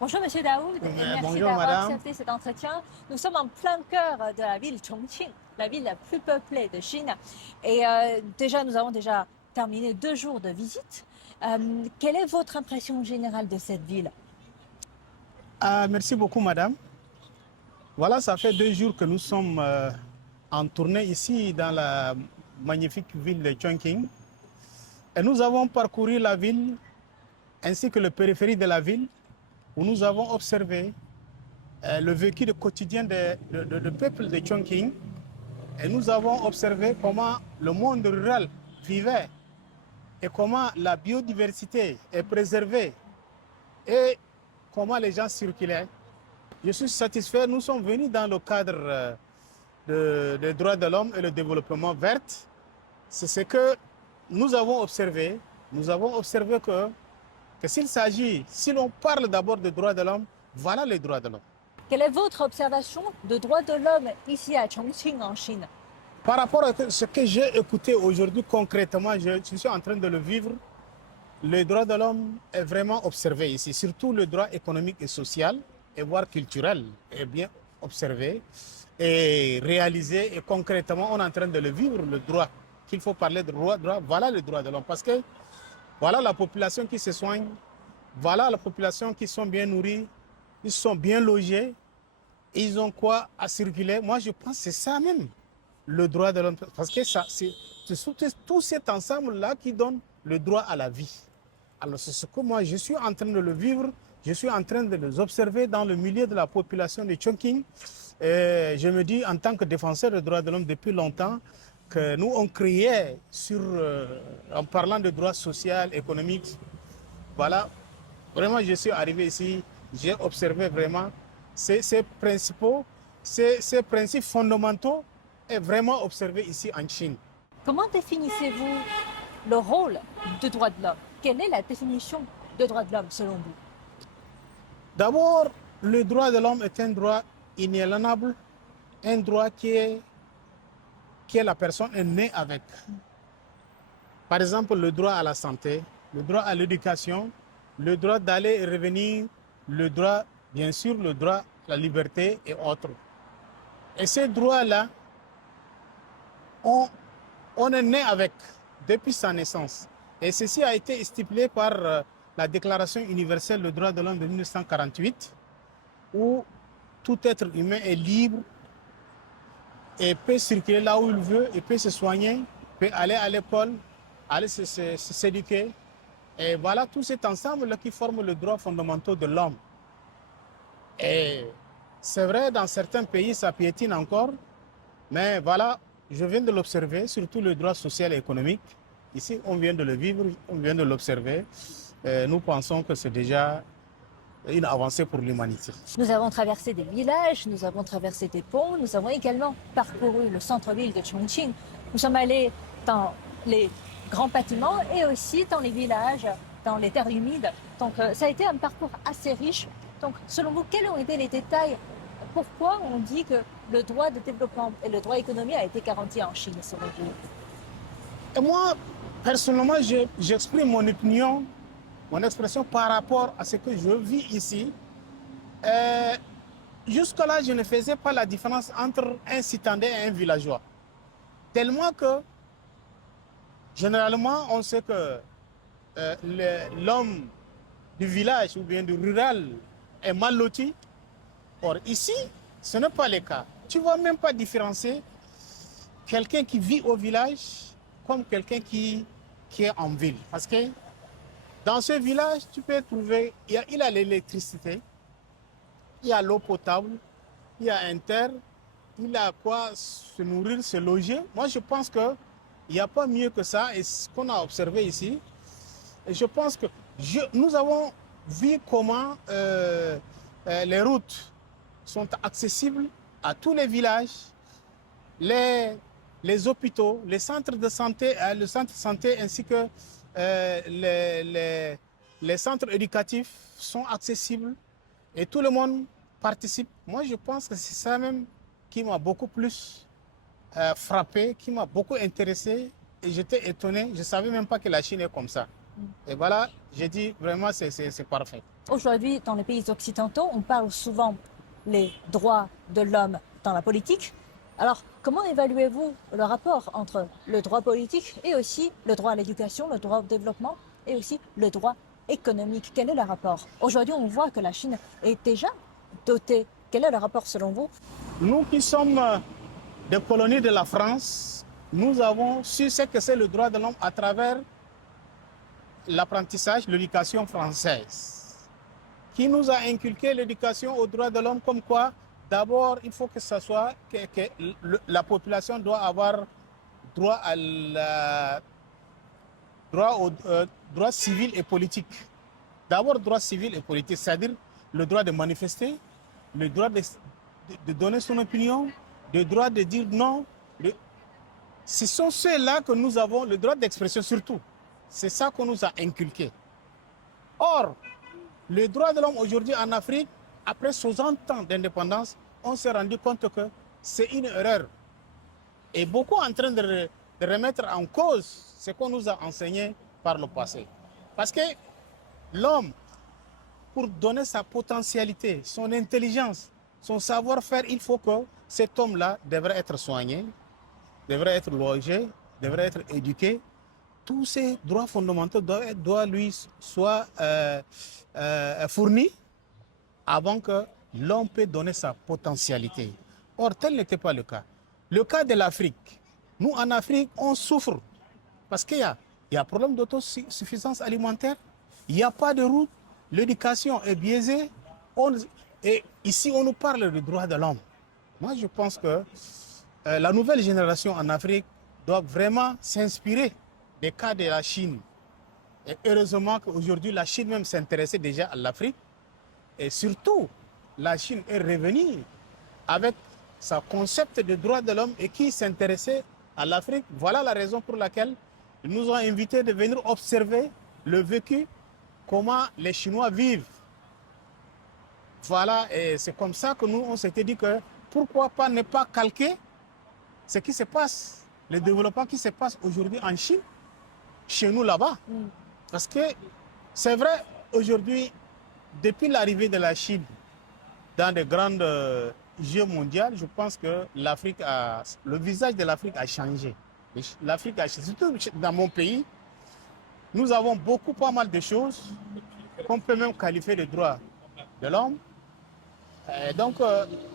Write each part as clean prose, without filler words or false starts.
Bonjour Monsieur Daoud et merci Bonjour d'avoir madame. accepté cet entretien. Nous sommes en plein cœur de la ville Chongqing, la ville la plus peuplée de Chine. Et nous avons déjà terminé 2 jours de visite. Quelle est votre impression générale de cette ville? Merci beaucoup madame. Voilà, ça fait 2 jours que nous sommes en tournée ici dans la magnifique ville de Chongqing. Et nous avons parcouru la ville ainsi que le périphérie de la ville où nous avons observé le vécu quotidien de peuple de Chongqing. Et nous avons observé comment le monde rural vivait et comment la biodiversité est préservée et comment les gens circulaient. Je suis satisfait. Nous sommes venus dans le cadre des droits de l'homme et le développement vert. C'est ce que nous avons observé. Nous avons observé que si l'on parle d'abord des droits de l'homme, voilà les droits de l'homme. Quelle est votre observation de droits de l'homme ici à Chongqing en Chine? Par rapport à ce que j'ai écouté aujourd'hui concrètement, je suis en train de le vivre. Le droit de l'homme est vraiment observé ici, surtout le droit économique et social, et voire culturel, est bien observé et réalisé. Et concrètement, on est en train de le vivre, le droit. Qu'il faut parler de droit, voilà le droit de l'homme. Parce que voilà la population qui se soigne, voilà la population qui sont bien nourris, ils sont bien logés, ils ont quoi à circuler. Moi, je pense que c'est ça même, le droit de l'homme. Parce que c'est tout cet ensemble-là qui donne le droit à la vie. Alors c'est ce que moi je suis en train de le vivre, je suis en train de les observer dans le milieu de la population de Chongqing. Et je me dis en tant que défenseur des droits de l'homme depuis longtemps que nous on criait en parlant de droits sociaux, économiques. Voilà, vraiment je suis arrivé ici, j'ai observé vraiment ces principes fondamentaux est vraiment observé ici en Chine. Comment définissez-vous le rôle de droits de l'homme? Quelle est la définition de droits de l'homme selon vous? D'abord, le droit de l'homme est un droit inaliénable, un droit que la personne est née avec. Par exemple, le droit à la santé, le droit à l'éducation, le droit d'aller et revenir, le droit, bien sûr, le droit à la liberté et autres. Et ces droits-là, on est né avec depuis sa naissance. Et ceci a été stipulé par la Déclaration universelle des droits de l'homme de 1948, où tout être humain est libre et peut circuler là où il veut, et peut se soigner, peut aller à l'école, aller s'éduquer. Et voilà tout cet ensemble qui forme le droit fondamental de l'homme. Et c'est vrai, dans certains pays, ça piétine encore, mais voilà, je viens de l'observer, surtout le droit social et économique. Ici, on vient de le vivre, on vient de l'observer. Nous pensons que c'est déjà une avancée pour l'humanité. Nous avons traversé des villages, nous avons traversé des ponts, nous avons également parcouru le centre-ville de Chongqing. Nous sommes allés dans les grands bâtiments et aussi dans les villages, dans les terres humides. Donc ça a été un parcours assez riche. Donc selon vous, quels ont été les détails? Pourquoi on dit que le droit de développement et le droit économique a été garanti en Chine selon vous? Et moi, personnellement, j'exprime mon opinion, mon expression par rapport à ce que je vis ici. Jusque-là, je ne faisais pas la différence entre un citadin et un villageois. Tellement que, généralement, on sait que l'homme du village ou bien du rural est mal loti. Or, ici, ce n'est pas le cas. Tu ne vas même pas différencier quelqu'un qui vit au village comme quelqu'un qui est en ville. Parce que dans ce village, tu peux trouver, il a l'électricité, il y a l'eau potable, il y a un terre, il a quoi se nourrir, se loger. Moi, je pense qu'il n'y a pas mieux que ça. Et ce qu'on a observé ici, et je pense que nous avons vu comment les routes sont accessibles à tous les villages, les hôpitaux, les centres de santé, le centre de santé ainsi que les centres éducatifs sont accessibles et tout le monde participe. Moi, je pense que c'est ça même qui m'a beaucoup plus frappé, qui m'a beaucoup intéressé et j'étais étonné. Je ne savais même pas que la Chine est comme ça. Et voilà, j'ai dit vraiment c'est parfait. Aujourd'hui, dans les pays occidentaux, on parle souvent les droits de l'homme dans la politique. Alors, comment évaluez-vous le rapport entre le droit politique et aussi le droit à l'éducation, le droit au développement et aussi le droit économique? Quel est le rapport? Aujourd'hui, on voit que la Chine est déjà dotée. Quel est le rapport selon vous? Nous qui sommes des colonies de la France, nous avons su ce que c'est le droit de l'homme à travers l'apprentissage, l'éducation française, qui nous a inculqué l'éducation aux droits de l'homme comme quoi, d'abord, il faut que ça soit que la population doit avoir droit à droit civil et politique. D'abord, droit civil et politique, c'est-à-dire le droit de manifester, le droit de donner son opinion, le droit de dire non. Ce sont ceux-là que nous avons, le droit d'expression surtout. C'est ça qu'on nous a inculqué. Or, le droit de l'homme aujourd'hui en Afrique, après 60 ans d'indépendance, on s'est rendu compte que c'est une erreur. Et beaucoup en train de remettre en cause ce qu'on nous a enseigné par le passé. Parce que l'homme, pour donner sa potentialité, son intelligence, son savoir-faire, il faut que cet homme-là devrait être soigné, devrait être logé, devrait être éduqué. Tous ces droits fondamentaux doivent lui soient fournis avant que l'homme puisse donner sa potentialité. Or, tel n'était pas le cas. Le cas de l'Afrique. Nous, en Afrique, on souffre parce qu'il y a un problème d'autosuffisance alimentaire, il n'y a pas de route, l'éducation est biaisée. Et ici, on nous parle du droit de l'homme. Moi, je pense que la nouvelle génération en Afrique doit vraiment s'inspirer des cas de la Chine. Et heureusement qu'aujourd'hui, la Chine même s'intéressait déjà à l'Afrique. Et surtout, la Chine est revenue avec son concept de droit de l'homme et qui s'intéressait à l'Afrique. Voilà la raison pour laquelle ils nous ont invités de venir observer le vécu, comment les Chinois vivent. Voilà, et c'est comme ça que nous, on s'était dit que pourquoi pas ne pas calquer ce qui se passe, le développement qui se passe aujourd'hui en Chine, chez nous là-bas. Parce que c'est vrai, aujourd'hui, depuis l'arrivée de la Chine dans les grandes jeux mondiaux, je pense que le visage de l'Afrique a changé. L'Afrique a changé. Surtout dans mon pays, nous avons pas mal de choses qu'on peut même qualifier de droits de l'homme. Donc,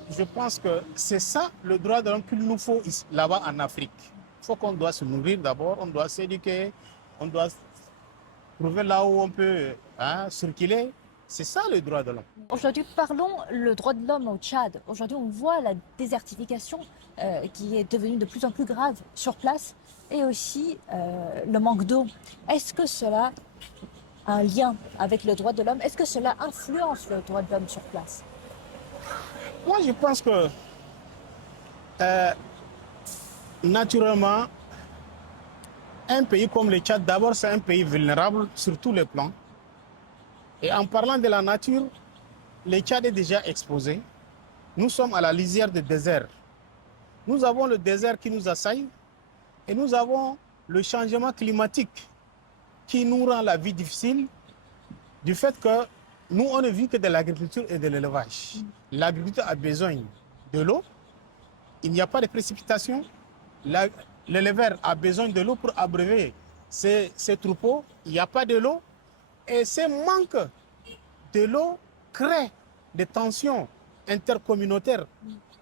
je pense que c'est ça le droit de l'homme qu'il nous faut là-bas en Afrique. Il faut qu'on doit se nourrir d'abord, on doit s'éduquer, on doit trouver là où on peut circuler. C'est ça le droit de l'homme. Aujourd'hui, parlons le droit de l'homme au Tchad. Aujourd'hui, on voit la désertification qui est devenue de plus en plus grave sur place et aussi le manque d'eau. Est-ce que cela a un lien avec le droit de l'homme? Est-ce que cela influence le droit de l'homme sur place? Moi, je pense que naturellement, un pays comme le Tchad, d'abord, c'est un pays vulnérable sur tous les plans. Et en parlant de la nature, le Tchad est déjà exposé. Nous sommes à la lisière du désert. Nous avons le désert qui nous assaille et nous avons le changement climatique qui nous rend la vie difficile du fait que nous, on ne vit que de l'agriculture et de l'élevage. L'agriculture a besoin de l'eau. Il n'y a pas de précipitations. L'éleveur a besoin de l'eau pour abreuver ses troupeaux. Il n'y a pas de l'eau. Et ce manque de l'eau crée des tensions intercommunautaires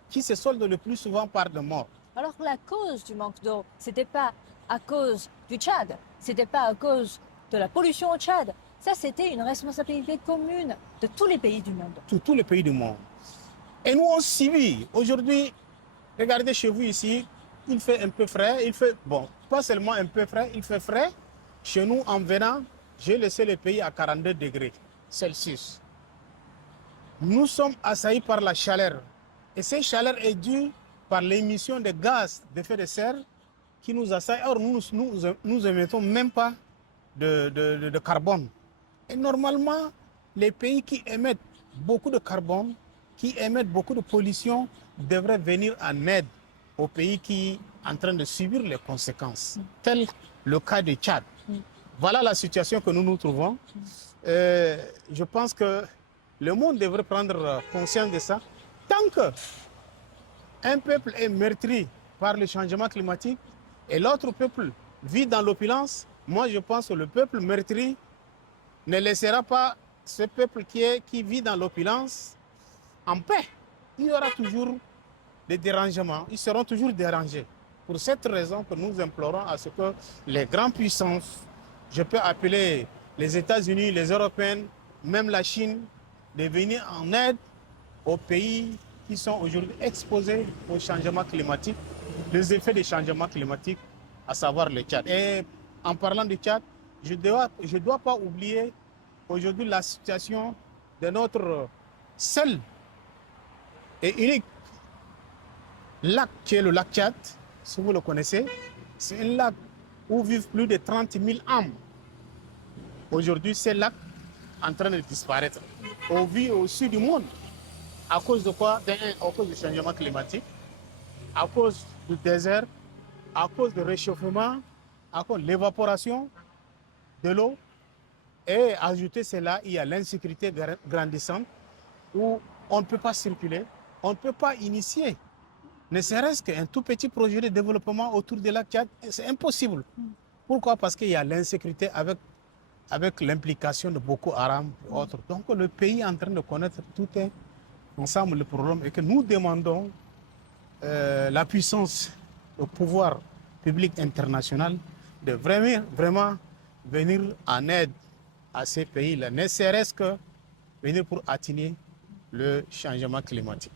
qui se soldent le plus souvent par des morts. Alors la cause du manque d'eau, ce n'était pas à cause du Tchad, ce n'était pas à cause de la pollution au Tchad. Ça, c'était une responsabilité commune de tous les pays du monde. Tous les pays du monde. Et nous, on subit. Aujourd'hui, regardez chez vous ici, il fait un peu frais. Il fait, bon, pas seulement un peu frais, il fait frais. Chez nous, en venant, j'ai laissé le pays à 42 degrés Celsius. Nous sommes assaillis par la chaleur. Et cette chaleur est due par l'émission de gaz d'effet de serre qui nous assaille. Or, nous émettons même pas de carbone. Et normalement, les pays qui émettent beaucoup de carbone, qui émettent beaucoup de pollution, devraient venir en aide aux pays qui sont en train de subir les conséquences, tel le cas du Tchad. Voilà la situation que nous nous trouvons. Je pense que le monde devrait prendre conscience de ça. Tant qu'un peuple est meurtri par le changement climatique et l'autre peuple vit dans l'opulence, moi je pense que le peuple meurtri ne laissera pas ce peuple qui vit dans l'opulence en paix. Il y aura toujours des dérangements, ils seront toujours dérangés. Pour cette raison que nous implorons à ce que les grandes puissances, je peux appeler les États-Unis, les Européens, même la Chine, de venir en aide aux pays qui sont aujourd'hui exposés au changement climatique, les effets des changements climatiques, à savoir le Tchad. Et en parlant du Tchad, je ne dois pas oublier aujourd'hui la situation de notre seul et unique lac qui est le lac Tchad, si vous le connaissez. C'est un lac où vivent plus de 30 000 âmes. Aujourd'hui, c'est lac en train de disparaître. On vit au sud du monde. À cause de quoi? À cause du changement climatique, à cause du désert, à cause du réchauffement, à cause de l'évaporation de l'eau. Et ajouter cela, il y a l'insécurité grandissante où on ne peut pas circuler, on ne peut pas initier, ne serait-ce qu'un tout petit projet de développement autour de la Tchad, c'est impossible. Pourquoi? Parce qu'il y a l'insécurité avec l'implication de Boko Haram et autres. Donc le pays est en train de connaître tout ensemble le problème et que nous demandons la puissance, le pouvoir public international de vraiment venir en aide à ces pays-là, ne serait-ce que venir pour atténuer le changement climatique.